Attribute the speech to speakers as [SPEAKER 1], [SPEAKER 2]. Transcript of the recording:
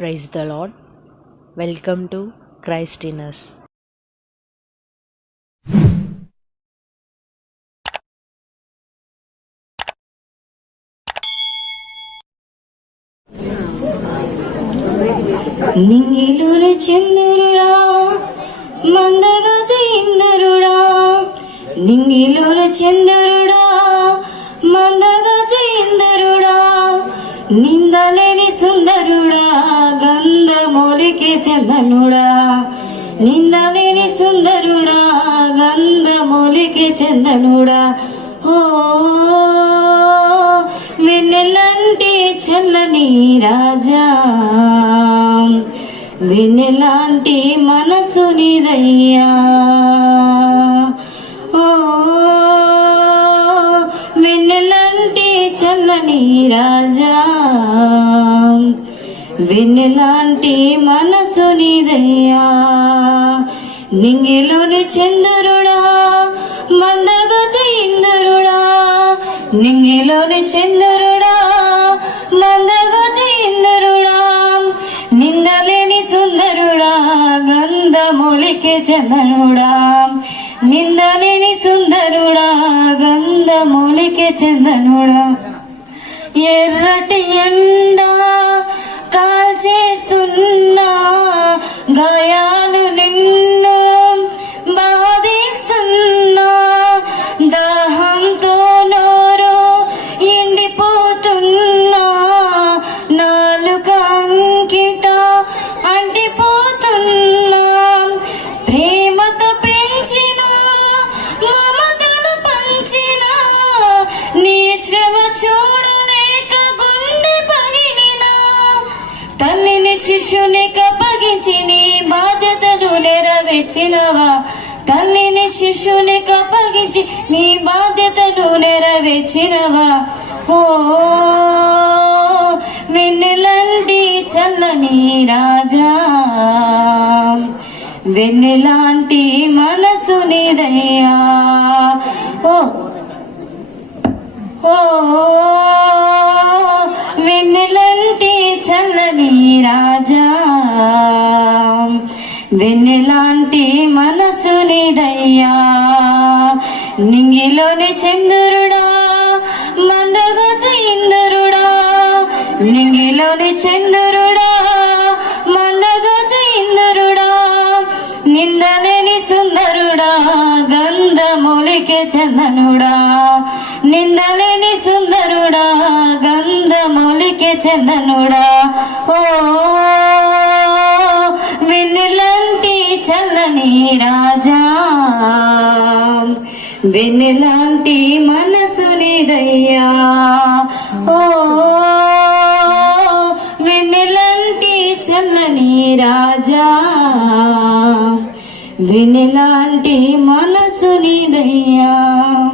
[SPEAKER 1] Praise the Lord welcome to క్రైస్టినస్
[SPEAKER 2] నింగిలుని చంద్రుడా మందగజ ఇందరుడా నింగిలుని చంద్రుడా నిందలేని సుందరుడా గంధమూలికి చందనుడా. నిందలేని సుందరుడా గంధమూలికి చందనుడా. ఓ వెన్నెలంటి చల్లని రాజా. వెన్నెలాంటి మనసు నీదయ్యా. వెన్నెలాంటి మనసు నీదయ్యా? నింగిలోని చంద్రుడా మందగజ ఇందరుడా నింగిలోని చంద్రుడా మందగజ ఇందరుడా నిందలేని సుందరుడా గంధమూలికి చందనుడా నిందలేని సుందరుడా గంధమూలికి చందనుడా ఎర్రటి ఎండ కాల్చేస్తున్నా తెచ్చినవా? తల్లిని శిష్యుని కప్పగించి నీ బాధ్యతను నెరవేర్చినవా? ఓ వెన్నెలంటి చల్లని రాజా వెన్నెలాంటి మనసు నిదయ్యా ఓ ఓ వెన్నెలంటి చల్లని రాజా నీదయ్యా నింగిలోని చంద్రుడా మందగోచ ఇందరుడా. నింగిలోని చంద్రుడా మందగోచ ఇందరుడా. నిందలేని సుందరుడా గంధమూలికి చందనుడా. నిందలేని సుందరుడా గంధమూలికి చందనుడా. ఓ చల్లని రాజా. వెన్నెలాంటి మనసు నీదయ్యా. ఓ వెన్నెలాంటి చల్లని రాజా. వెన్నెలాంటి మనసు నీదయ్యా.